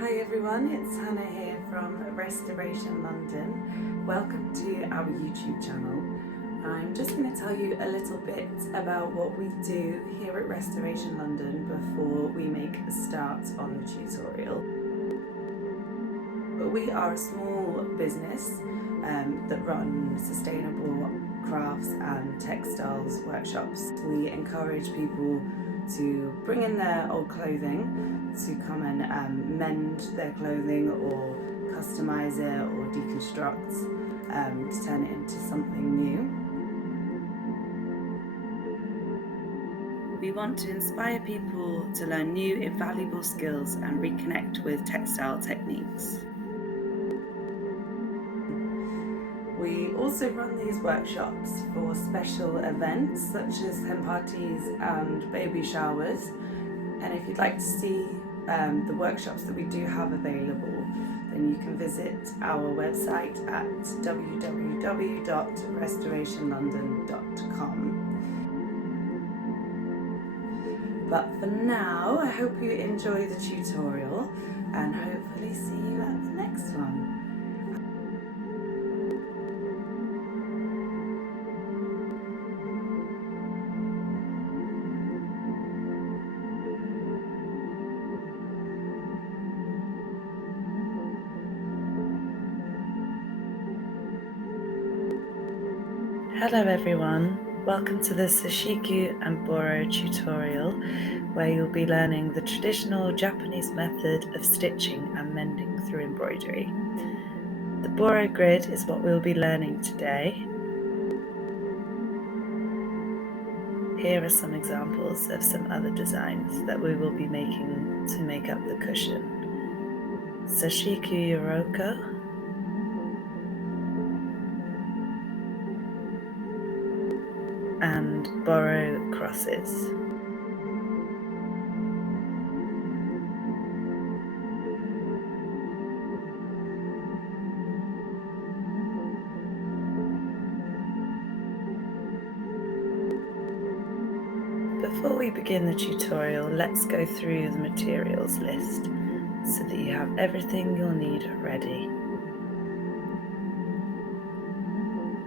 Hi everyone, it's Hannah here from Restoration London. Welcome to our YouTube channel. I'm just going to tell you a little bit about what we do here at Restoration London before we make a start on the tutorial. We are a small business that run sustainable crafts and textiles workshops. We encourage people to bring in their old clothing, to come and mend their clothing or customise it or deconstruct to turn it into something new. We want to inspire people to learn new invaluable skills and reconnect with textile techniques. We also run these workshops for special events such as hen parties and baby showers. And if you'd like to see the workshops that we do have available, then you can visit our website at www.restorationlondon.com. But for now, I hope you enjoy the tutorial and hopefully see you at the next one. Hello everyone, welcome to the Sashiko Boro tutorial where you'll be learning the traditional Japanese method of stitching and mending through embroidery. The Boro Grid is what we'll be learning today. Here are some examples of some other designs that we will be making to make up the cushion. Sashiko Boro, and Boro crosses. Before we begin the tutorial, let's go through the materials list so that you have everything you'll need ready.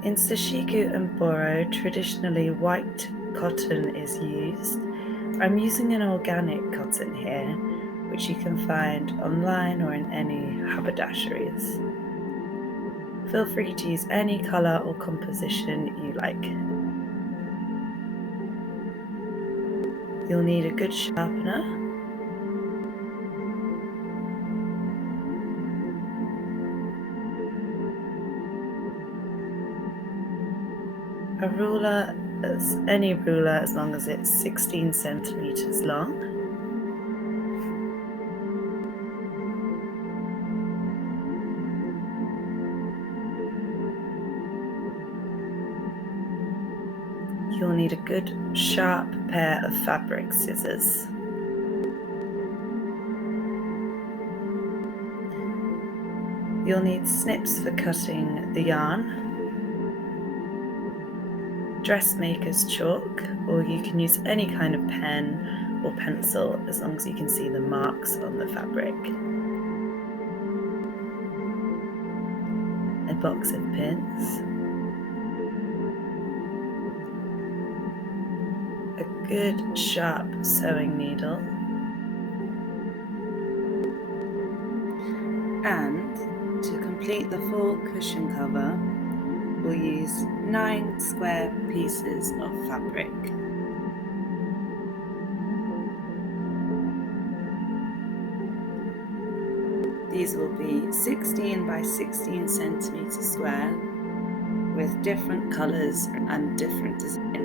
In Sashiko Boro, traditionally white cotton is used. I'm using an organic cotton here, which you can find online or in any haberdasheries. Feel free to use any colour or composition you like. You'll need a good sharpener, a ruler, any ruler as long as it's 16 centimeters long, you'll need a good sharp pair of fabric scissors. You'll need snips for cutting the yarn, dressmaker's chalk, or you can use any kind of pen or pencil as long as you can see the marks on the fabric. A box of pins, a good sharp sewing needle, and to complete the full cushion cover, we'll use 9 square pieces of fabric. These will be 16 by 16 centimeters square with different colours and different designs.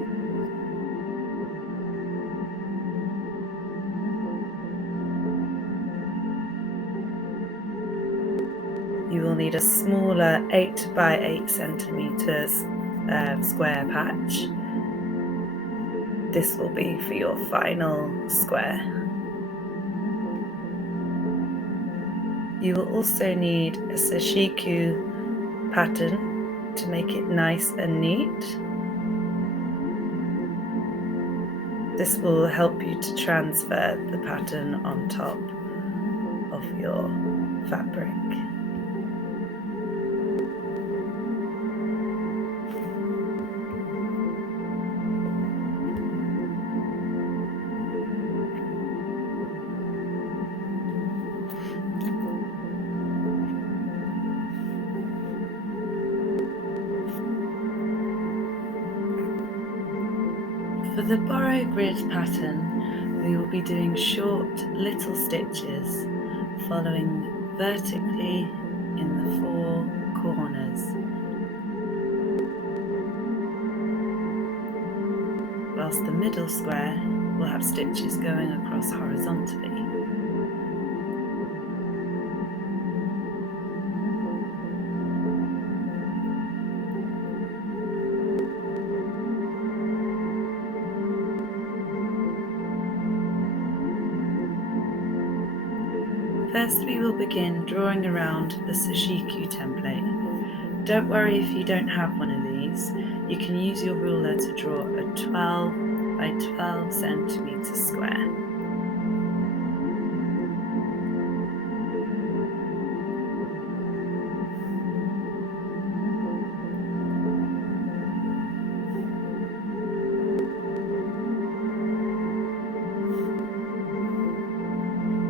You will need a smaller 8 by 8 centimeters square patch. This will be for your final square. You will also need a Sashiko pattern to make it nice and neat. This will help you to transfer the pattern on top of your fabric. For the Boro Grid pattern, we will be doing short little stitches following vertically in the 4 corners, whilst the middle square will have stitches going across horizontally. First, we will begin drawing around the Sashiko template. Don't worry if you don't have one of these. You can use your ruler to draw a 12 by 12 centimetre square.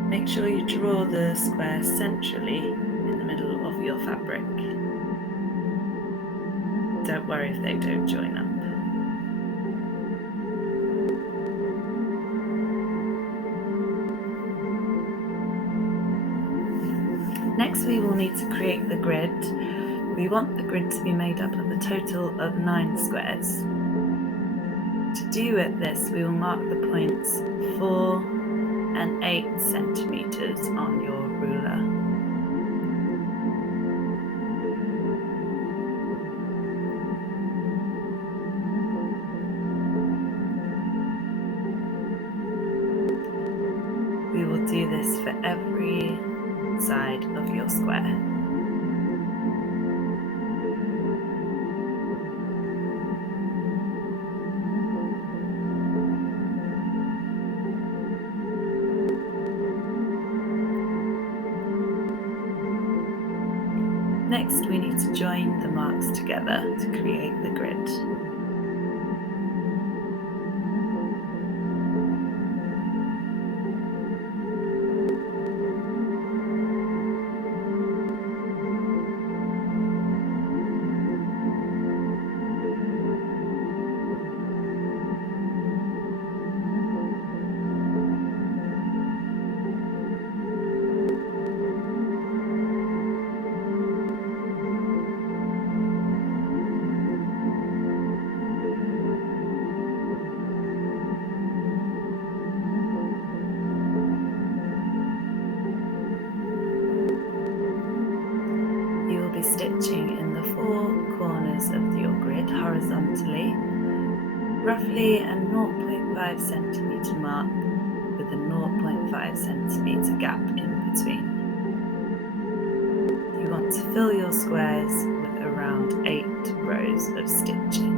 Make sure you draw the square centrally in the middle of your fabric. Don't worry if they don't join up. Next, we will need to create the grid. We want the grid to be made up of a total of 9 squares. To do this, we will mark the points 4 and 8 centimetres on your ruler. We will do this for every side of your square. Next, we need to join the marks together to create the grid. Be stitching in the 4 corners of your grid horizontally, roughly a 0.5 centimetre mark with a 0.5 centimetre gap in between. You want to fill your squares with around 8 rows of stitching.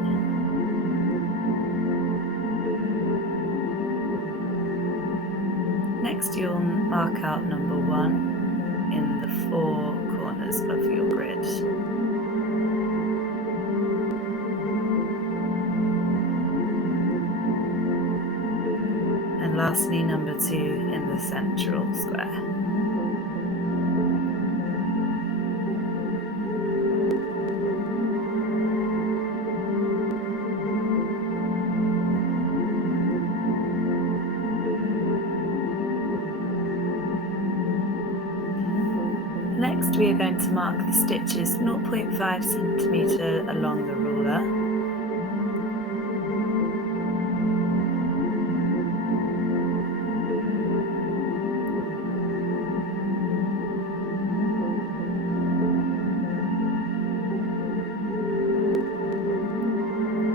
Next, you'll mark out number 1 in the 4 corners of your grid. And lastly, number 2 in the central square. Next, we are going to mark the stitches 0.5 centimetre along the ruler.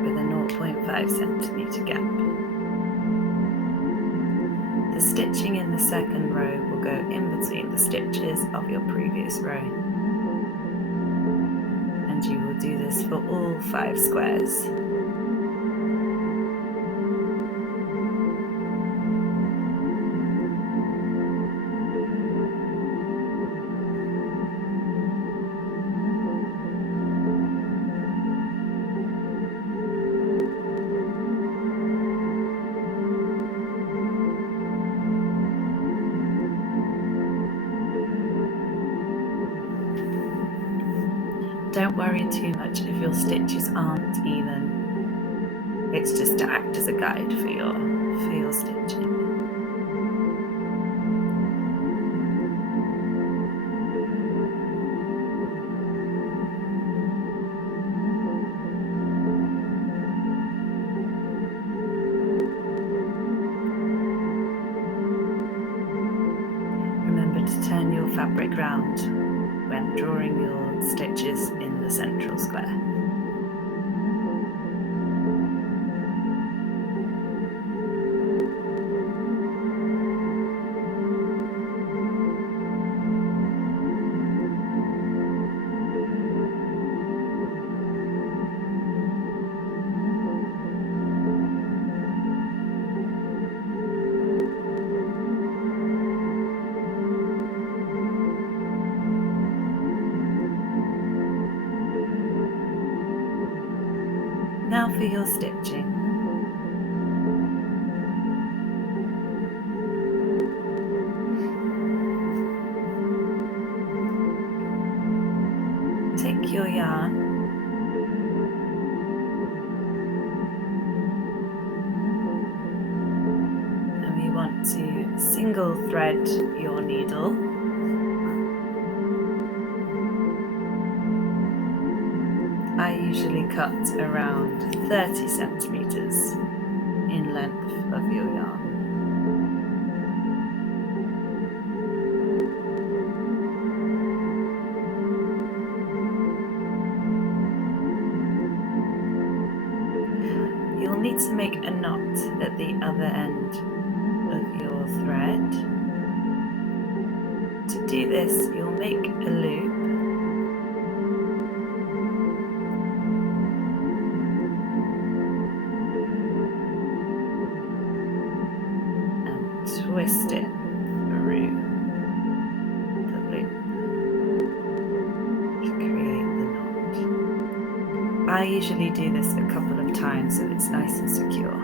With a 0.5 centimetre gap. The stitching in the second row will go in between the stitches of your previous row. And you will do this for all 5 squares. Don't worry too much if your stitches aren't even. It's just to act as a guide for your stitching. Remember to turn your fabric round when drawing your stitches in the central square. Now for your stitching. Take your yarn and we want to single thread your needle. I usually cut around 30 centimeters in length of your yarn. You'll need to make a knot at the other end of your thread. To do this, you'll make a loop and twist it through the loop to create the knot. I usually do this a couple of times so it's nice and secure.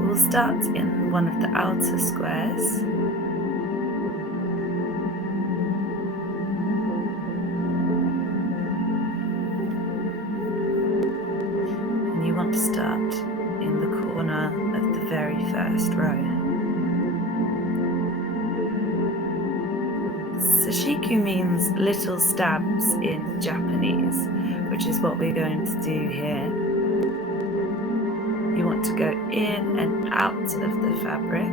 We'll start in one of the outer squares. And you want to start in the corner of the very first row. Sashiko means little stabs in Japanese, which is what we're going to do here. You want to go in and out of the fabric,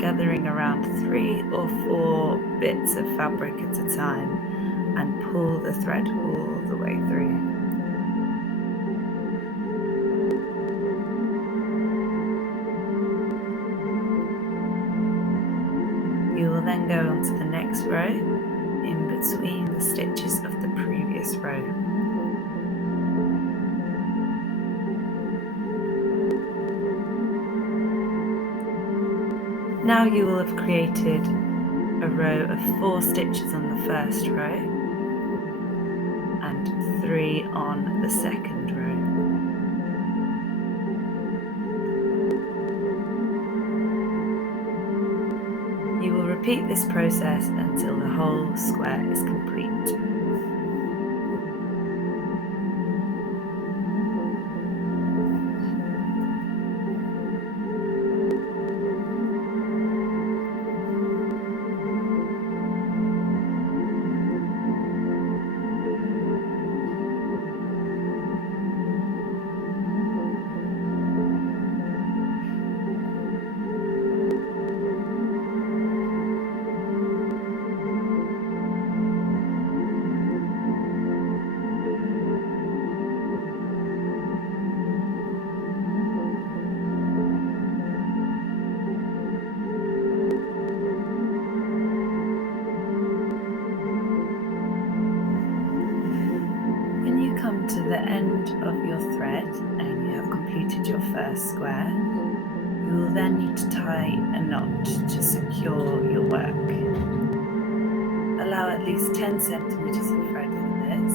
gathering around 3 or 4 bits of fabric at a time, and pull the thread all the way through. You will then go on to the next row, in between the stitches of the previous row. Now you will have created a row of 4 stitches on the first row and 3 on the second row. You will repeat this process until the whole square is complete. Come to the end of your thread and you have completed your first square, you will then need to tie a knot to secure your work. Allow at least 10 centimeters of thread for this.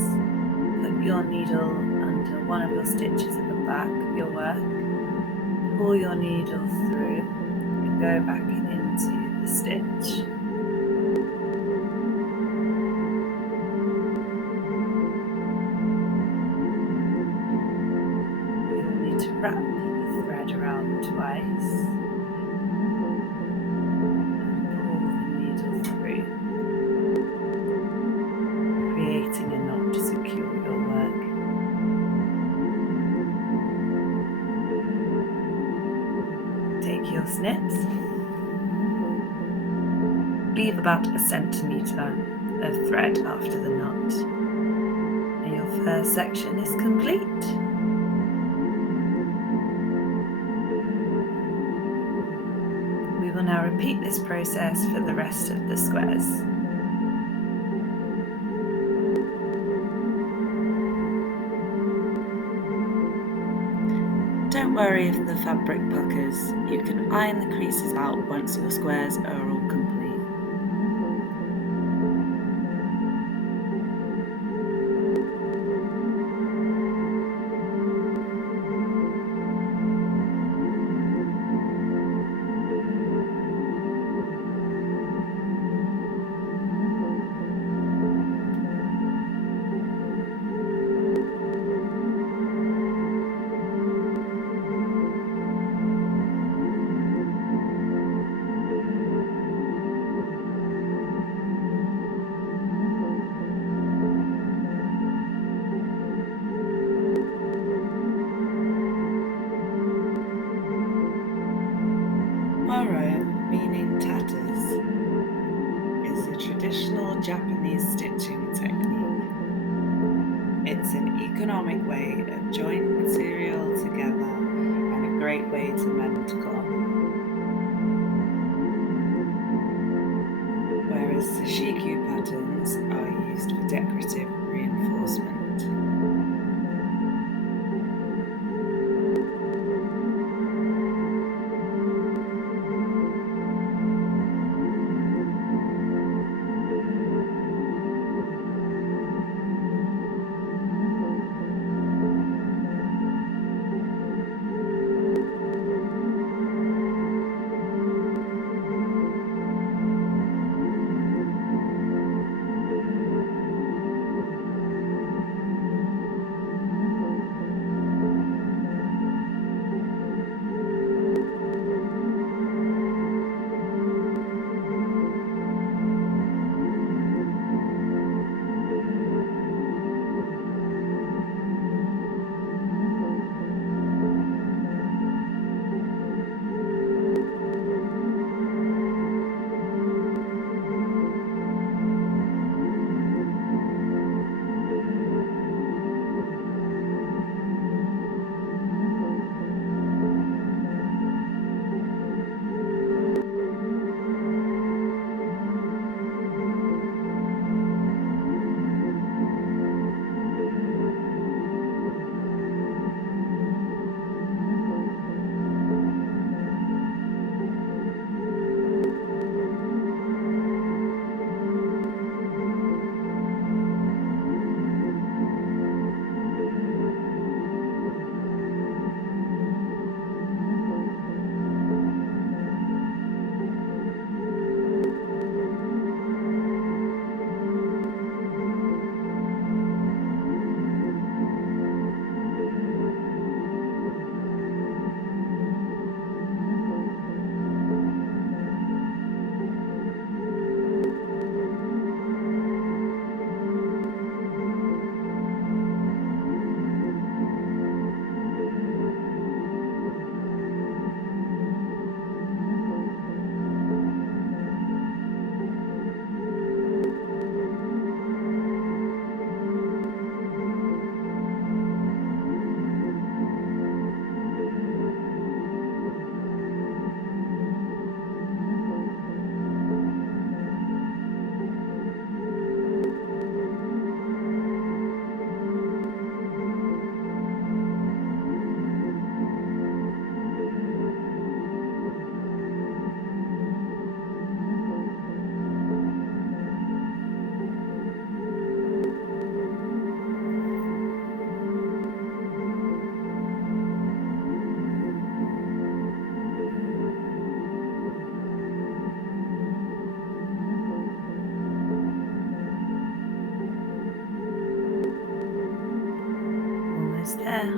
Put your needle under one of your stitches at the back of your work, pull your needle through and go back into the stitch. You'll need to wrap the thread around twice and pull the needle through, creating a knot to secure your work. Take your snips, leave about a centimetre of thread after the knot, and your first section is complete. We will now repeat this process for the rest of the squares. Don't worry if the fabric puckers, you can iron the creases out once your squares are all complete. Boro, meaning tatters, is a traditional Japanese stitching technique. It's an economic way of joining material together and a great way to mend cloth. Whereas Sashiko patterns are used for decorative reinforcement. almost there.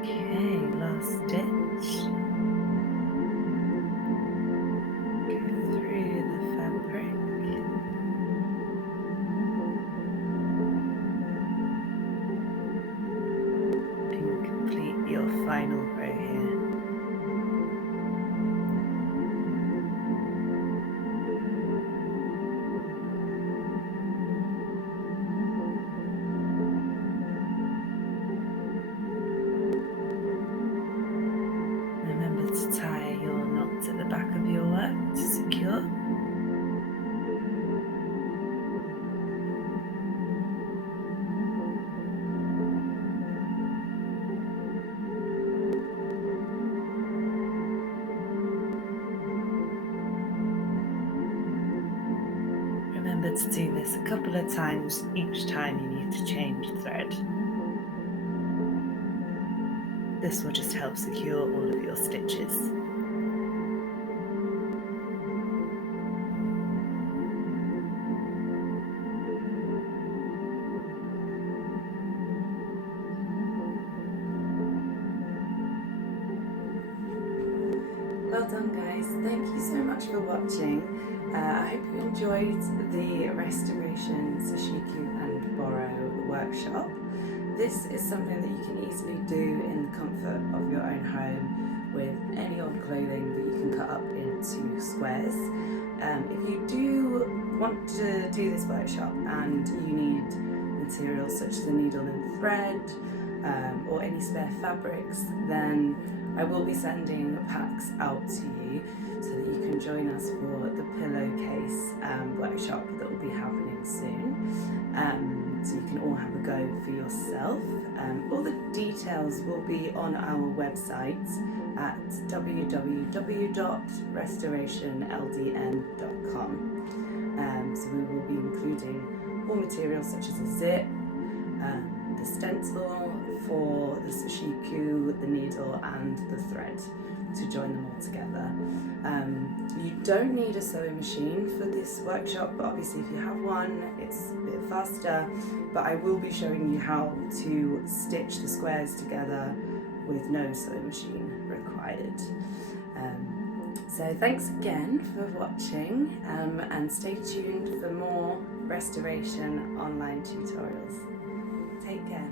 Okay, last stitch. Go through the fabric. And complete your final row here. Remember to tie your knots at the back of your work to secure. Remember to do this a couple of times each time you need to change thread. This will just help secure all of your stitches. Well done, guys. Thank you so much for watching. I hope you enjoyed the Restoration Sashiko and Boro workshop. This is something that you can easily do in the comfort of your own home with any old clothing that you can cut up into squares. If you do want to do this workshop and you need materials such as a needle and thread or any spare fabrics, then I will be sending packs out to you so that you can join us for the pillowcase workshop that will be happening soon. So you can all have a go for yourself. All the details will be on our website at www.restorationldn.com. So we will be including all materials such as a zip, the stencil for the sashiko, the needle and the thread to join them all together. You don't need a sewing machine for this workshop, but obviously if you have one it's a bit faster, but I will be showing you how to stitch the squares together with no sewing machine required. So thanks again for watching and stay tuned for more restoration online tutorials. Take care.